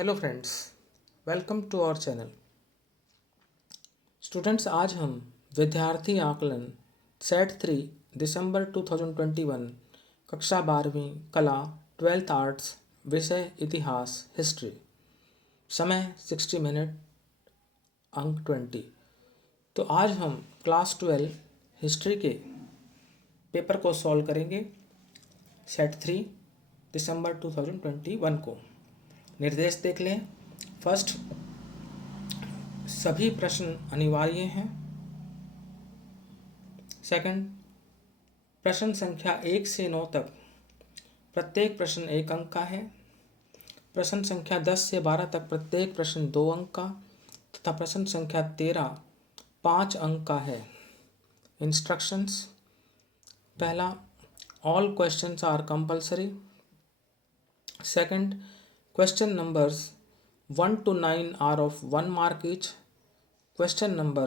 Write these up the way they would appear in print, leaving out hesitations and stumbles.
Hello friends, welcome to our channel. Students, आज हम विद्यार्थी आकलन सेट 3 दिसंबर 2021 कक्षा 12वीं कला 12th आर्ट्स विषय इतिहास हिस्ट्री, समय 60 मिनट, अंक 20। तो आज हम क्लास 12 हिस्ट्री के पेपर को सॉल्व करेंगे सेट 3 दिसंबर 2021 को। निर्देश देख लें। फर्स्ट, सभी प्रश्न अनिवार्य हैं। सेकंड, प्रश्न संख्या 1 से 9 तक प्रत्येक प्रश्न 1 अंक का है। प्रश्न संख्या 10 से 12 तक प्रत्येक प्रश्न 2 अंक का तथा प्रश्न संख्या 13 5 अंक का है। इंस्ट्रक्शंस: पहला, all questions are compulsory. Second, question numbers 1 to 9 are of 1 mark each. Question number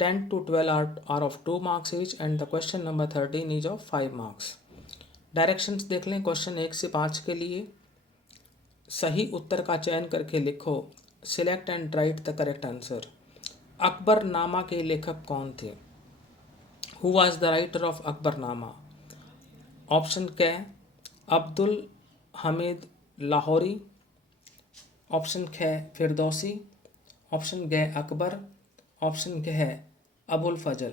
10 to 12 are of 2 marks each and the question number 13 is of 5 marks. Directions देख लें। क्वेश्चन 1 से 5 के लिए सही उत्तर का चयन करके लिखो। Select and right the correct answer. Akbarnama के लेखक कौन थे? Who was the writer of Akbarnama? Option के अब्दुल हमीद लाहौरी, ऑप्शन ख फिरदौसी, ऑप्शन ग अकबर, ऑप्शन घ है अबुल फजल।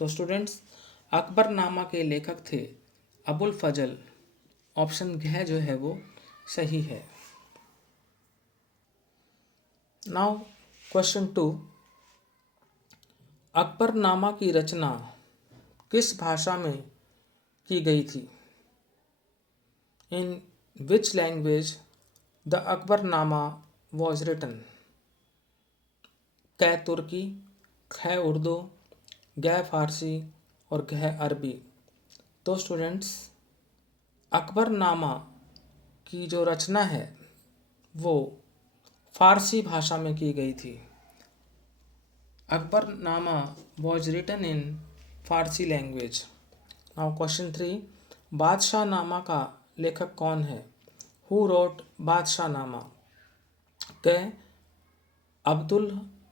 तो स्टूडेंट्स, अकबरनामा के लेखक थे अबुल फजल। ऑप्शन घ जो है वो सही है। नाउ क्वेश्चन 2, अकबरनामा की रचना किस भाषा में की गई थी? In which language the Akbarnama was written? क तुर्की, ख उर्दू, ग फारसी और घ अरबी। तो स्टूडेंट्स, अकबरनामा की जो रचना है वो फारसी भाषा में की गई थी। Akbarnama was written in Farsi language. Now question 3, बादशाह नामा का लेखक कौन है? हु रोट बादशाह नामा? क अब्दुल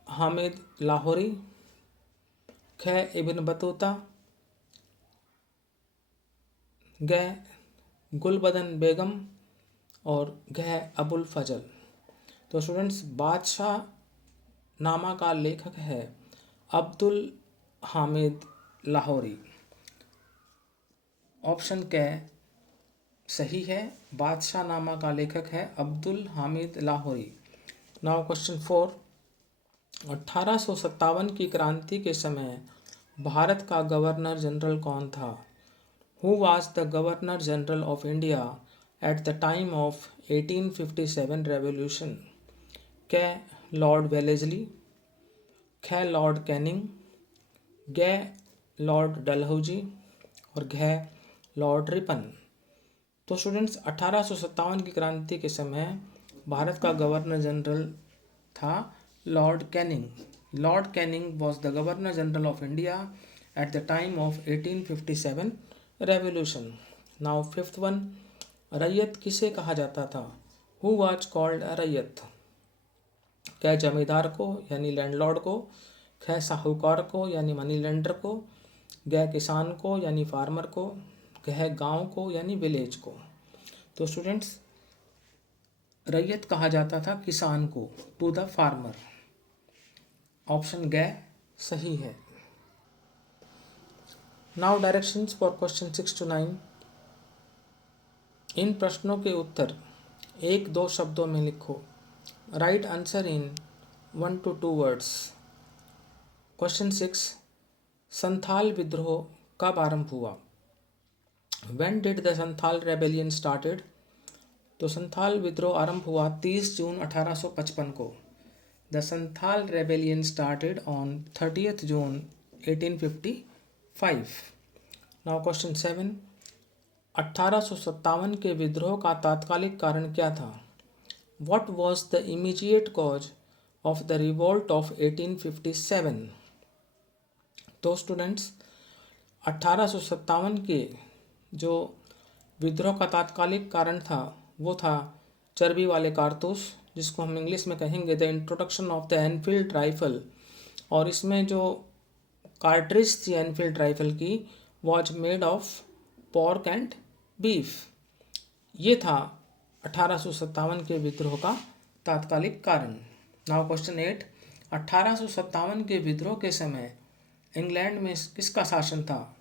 हामिद लाहौरी, ख इब्न बतूता, ग गुलबदन बेगम और घ अबुल फजल। तो स्टूडेंट्स, बादशाह नामा का लेखक है अब्दुल हामिद लाहौरी। ऑप्शन क सही है। बादशाह नामा का लेखक है अब्दुल हामिद लाहौरी। नाउ क्वेश्चन 4, 1857 की क्रांति के समय भारत का गवर्नर जनरल कौन था? Who was the governor general of India at the time of 1857 revolution? क लॉर्ड वेलेस्ली, ख लॉर्ड कैनिंग, ग लॉर्ड डलहौजी और घ लॉर्ड रिपन। तो स्टूडेंट्स, 1857 की क्रांति के समय भारत का गवर्नर जनरल था Lord Canning. Lord Canning was the governor general of India at the time of 1857 revolution. Now fifth one, रैयत किसे कहा जाता था? हु वाज कॉल्ड अ रैयत? क्या जमींदार को यानी लैंडलॉर्ड को, ख साहूकार को यानी मनी लेंडर को, ग किसान को यानी फार्मर को, घ गांव को यानी विलेज को। तो स्टूडेंट्स, रैयत कहा जाता था किसान को, टू द फार्मर। ऑप्शन ग सही है। Now directions for question 6 to 9। इन प्रश्नों के उत्तर 1-2 शब्दों में लिखो। Right answer in 1 to 2 words. Question 6, Santhal विद्रोह कब आरंभ हुआ? When did the Santhal rebellion started? तो संथाल विद्रोह आरंभ हुआ 30 जून 1855 को। The Santhal rebellion started on 30th June 1855। Now question 7, 1857 के विद्रोह का तात्कालिक कारण क्या था? What was the immediate cause of the revolt of 1857? तो स्टूडेंट्स, 1857 के जो विद्रोह का तात्कालिक कारण था वो था चर्बी वाले कारतूस, जिसको हम इंग्लिश में कहेंगे the introduction of the Enfield rifle. और इसमें जो कार्ट्रिज थी एनफील्ड राइफल की was made of pork and beef. ये था 1857 के विद्रोह का तात्कालिक कारण। नाउ क्वेश्चन 8, 1857 के विद्रोह के समय इंग्लैंड में किसका शासन था?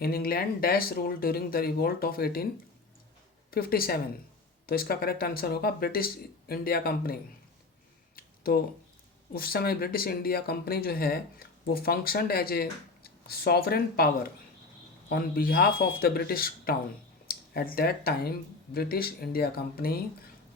In England dash rule during the revolt of 1857। तो इसका करेक्ट आंसर होगा ब्रिटिश इंडिया कंपनी। तो उस समय ब्रिटिश इंडिया कंपनी जो है वो functioned as a sovereign power on behalf of the British crown. At that time British India company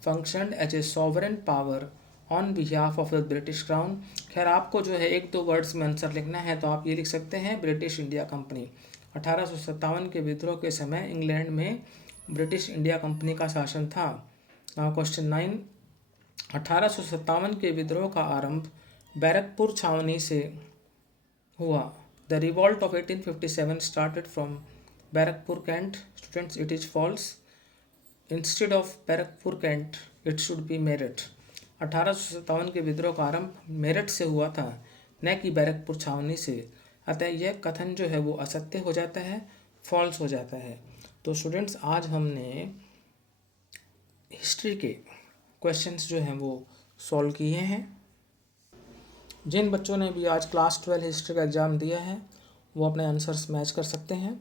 functioned as a sovereign power on behalf of the British crown. खैर आपको जो है 1-2 words में answer लिखना है तो आप ये लिख सकते हैं ब्रिटिश इंडिया कंपनी। 1857 के विद्रोह के समय इंग्लैंड में ब्रिटिश इंडिया कंपनी का शासन था। क्वेश्चन 9, 1857 के विद्रोह का आरंभ बैरकपुर छावनी से हुआ। The revolt of 1857 started from Barrackpore cantt. Students, it is false. Instead of Barrackpore cantt it should be Meerut. 1857 के विद्रोह का आरंभ मेरठ से हुआ था, न कि बैरकपुर छावनी से। अतः यह कथन जो है वो असत्य हो जाता है, फॉल्स हो जाता है। तो स्टूडेंट्स, आज हमने हिस्ट्री के क्वेश्चंस जो हैं वो सॉल्व किए हैं। जिन बच्चों ने भी आज क्लास 12 हिस्ट्री का एग्ज़ाम दिया है वो अपने आंसर्स मैच कर सकते हैं।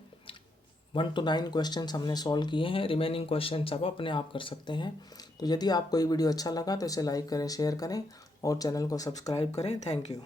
1 to 9 क्वेश्चंस हमने सॉल्व किए हैं, रिमेनिंग क्वेश्चंस आप अपने आप कर सकते हैं। तो यदि आपको ये वीडियो अच्छा लगा तो इसे लाइक करें, शेयर करें और चैनल को सब्सक्राइब करें। Thank you.